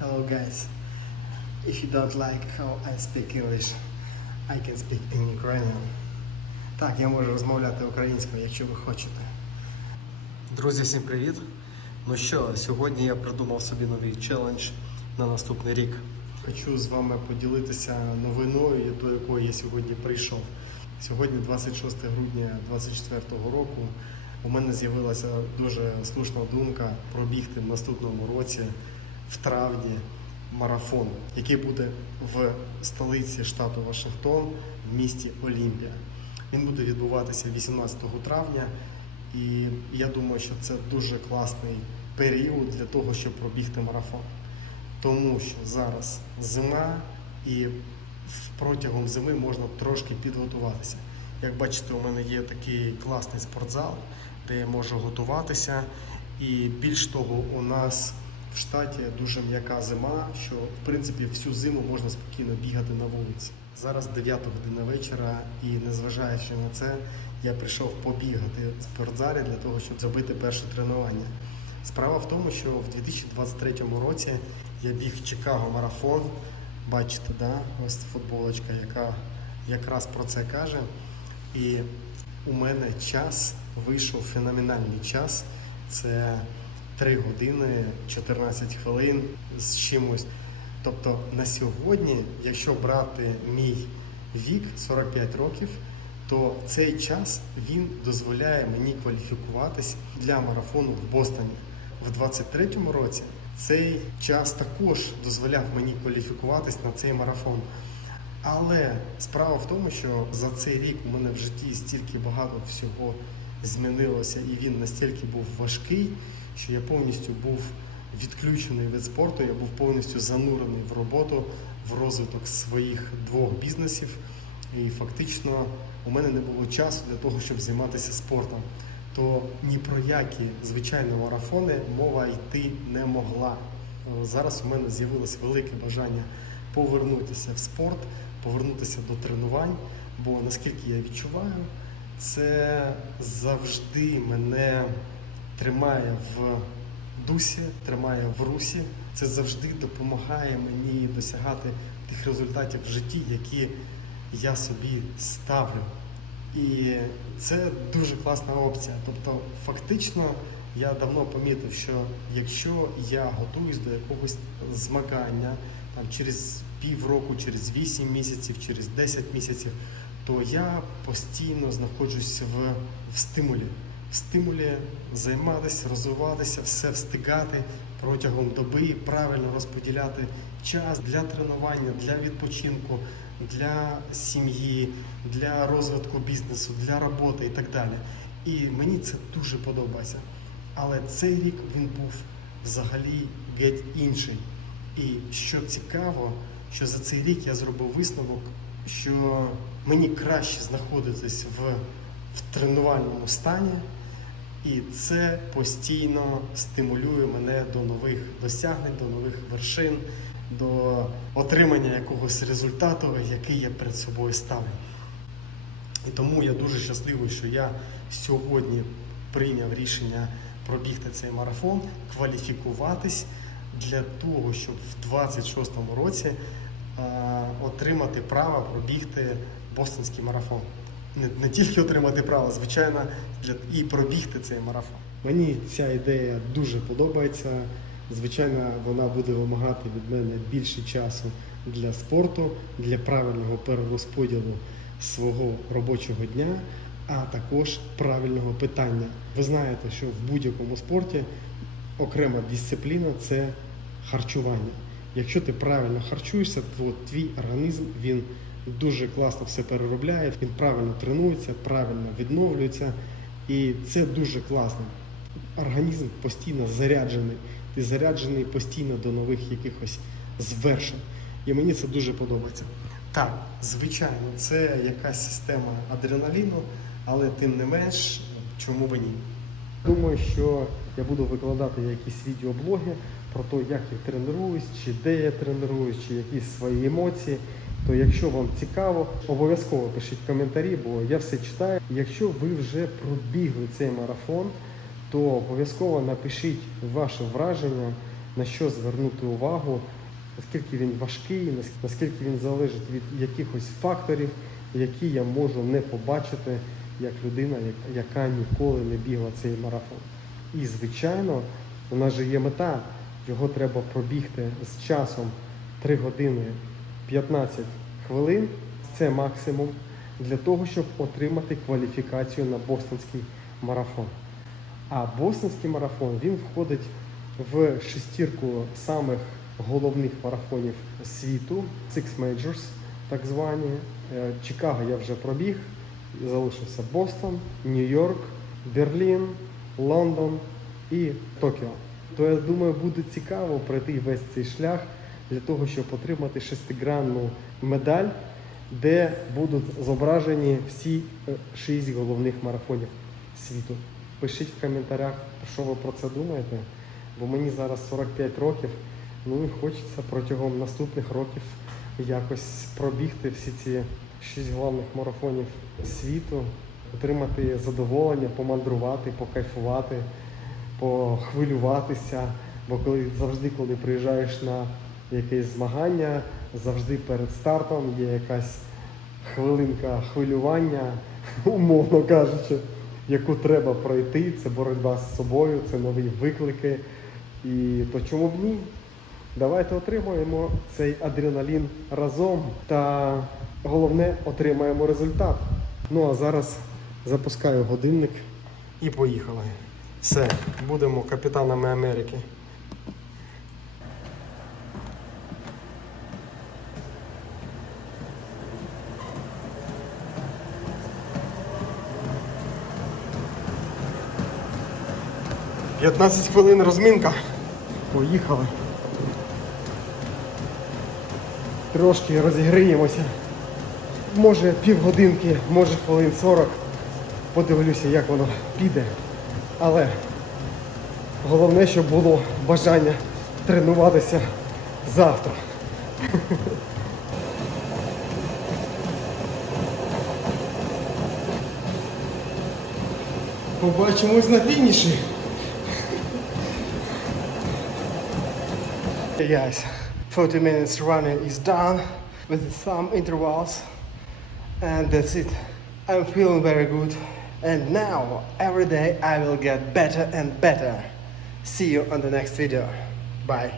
Hello guys. If you don't like how I speak English, I can speak in Ukrainian. Так, я можу розмовляти українською, якщо ви хочете. Друзі, всім привіт! Ну що, сьогодні я придумав собі новий челендж на наступний рік. Хочу з вами поділитися новиною, до якої я сьогодні прийшов. Сьогодні, 26 грудня 2024 року, у мене з'явилася дуже слушна думка пробігти в наступному році в травні марафон, який буде в столиці штату Вашингтон в місті Олімпія. Він буде відбуватися 18 травня, і я думаю, що це дуже класний період для того, щоб пробігти марафон. Тому що зараз зима і протягом зими можна трошки підготуватися. Як бачите, у мене є такий класний спортзал, де я можу готуватися. І більш того, у нас в штаті дуже м'яка зима, що в принципі всю зиму можна спокійно бігати на вулиці. Зараз 9 година вечора, і незважаючи на це, я прийшов побігати в спортзалі для того, щоб зробити перше тренування. Справа в тому, що в 2023 році я біг в Чикаго марафон. Бачите, да? ось футболочка, яка якраз про це каже. І у мене час вийшов феноменальний час. Це 3 години 14 хвилин з чимось. Тобто на сьогодні, якщо брати мій вік 45 років, то цей час він дозволяє мені кваліфікуватись для марафону в Бостоні. В 23-му році цей час також дозволяв мені кваліфікуватись на цей марафон. Але справа в тому, що за цей рік у мене в житті стільки багато всього змінилося, і він настільки був важкий, що я повністю був відключений від спорту, я був повністю занурений в роботу, в розвиток своїх двох бізнесів. І фактично у мене не було часу для того, щоб займатися спортом. То ні про які звичайні марафони мова йти не могла. Е, Зараз у мене з'явилось велике бажання повернутися в спорт, повернутися до тренувань, бо наскільки я відчуваю, це завжди мене тримає в дусі, тримає в русі. Це завжди допомагає мені досягати тих результатів в житті, які я собі ставлю. І це дуже класна опція. Тобто, фактично, я давно помітив, що якщо я готуюсь до якогось змагання там, через півроку, через 8 місяців, через 10 місяців, то я постійно знаходжусь в, в стимулі. В стимулі займатися, розвиватися, все встигати протягом доби, правильно розподіляти час для тренування, для відпочинку, для сім'ї, для розвитку бізнесу, для роботи і так далі. І мені це дуже подобається. Але цей рік він був взагалі геть інший. І що цікаво, що за цей рік я зробив висновок, що мені краще знаходитись в, в тренувальному стані, і це постійно стимулює мене до нових досягнень, до нових вершин, до отримання якогось результату, який я перед собою ставлю. І тому я дуже щасливий, що я сьогодні прийняв рішення пробігти цей марафон, кваліфікуватись для того, щоб в 26-му році е, отримати право пробігти бостонський марафон. Не, не тільки отримати право, звичайно, для, і пробігти цей марафон. Мені ця ідея дуже подобається. Звичайно, вона буде вимагати від мене більше часу для спорту, для правильного перерозподілу свого робочого дня, а також правильного питання. Ви знаєте, що в будь-якому спорті окрема дисципліна це харчування. Якщо ти правильно харчуєшся, то твій організм він дуже класно все переробляє, він правильно тренується, правильно відновлюється, і це дуже класно. Організм постійно заряджений, ти заряджений постійно до нових якихось звершень. І мені це дуже подобається. Так, звичайно, це якась система адреналіну, але тим не менш, чому б ні? Думаю, що я буду викладати якісь відеоблоги про те, як я тренуюсь, чи де я тренуюсь, чи якісь свої емоції. То якщо вам цікаво, обов'язково пишіть коментарі, бо я все читаю. Якщо ви вже пробігли цей марафон, то обов'язково напишіть ваше враження, на що звернути увагу, наскільки він важкий, наскільки він залежить від якихось факторів, які я можу не побачити як людина, яка ніколи не бігла цей марафон. І, звичайно, у нас же є мета, його треба пробігти з часом 3 години 15 хвилин. Це максимум для того, щоб отримати кваліфікацію на бостонський марафон. А бостонський марафон він входить в шестірку самих головних марафонів світу, Six Majors, так звані. Е, Чикаго я вже пробіг, залишився Бостон, Нью-Йорк, Берлін, Лондон і Токіо. То я думаю, буде цікаво пройти весь цей шлях для того, щоб отримати шестигранну медаль, де будуть зображені всі е, шість головних марафонів світу. Пишіть в коментарях, що ви про це думаєте, бо мені зараз 45 років, ну і хочеться протягом наступних років якось пробігти всі ці шість головних марафонів світу, отримати задоволення, помандрувати, покайфувати, похвилюватися. Бо коли завжди, коли приїжджаєш на якесь змагання, завжди перед стартом є якась хвилинка хвилювання, умовно кажучи, яку треба пройти. Це боротьба з собою, це нові виклики. І то чому б ні? Давайте отримаємо цей адреналін разом та головне отримаємо результат. Ну а зараз запускаю годинник і поїхали. Все, будемо капітанами Америки. П'ятнадцять хвилин розминка. Поїхали. Трошки розігріємося. Може півгодинки, може хвилин 40. Подивлюся, як воно піде. Але головне, щоб було бажання тренуватися завтра. Побачимось на фініші. Hey guys, 40 minutes running is done with some intervals and that's it. I'm feeling very good and now every day I will get better and better. See you on the next video. Bye.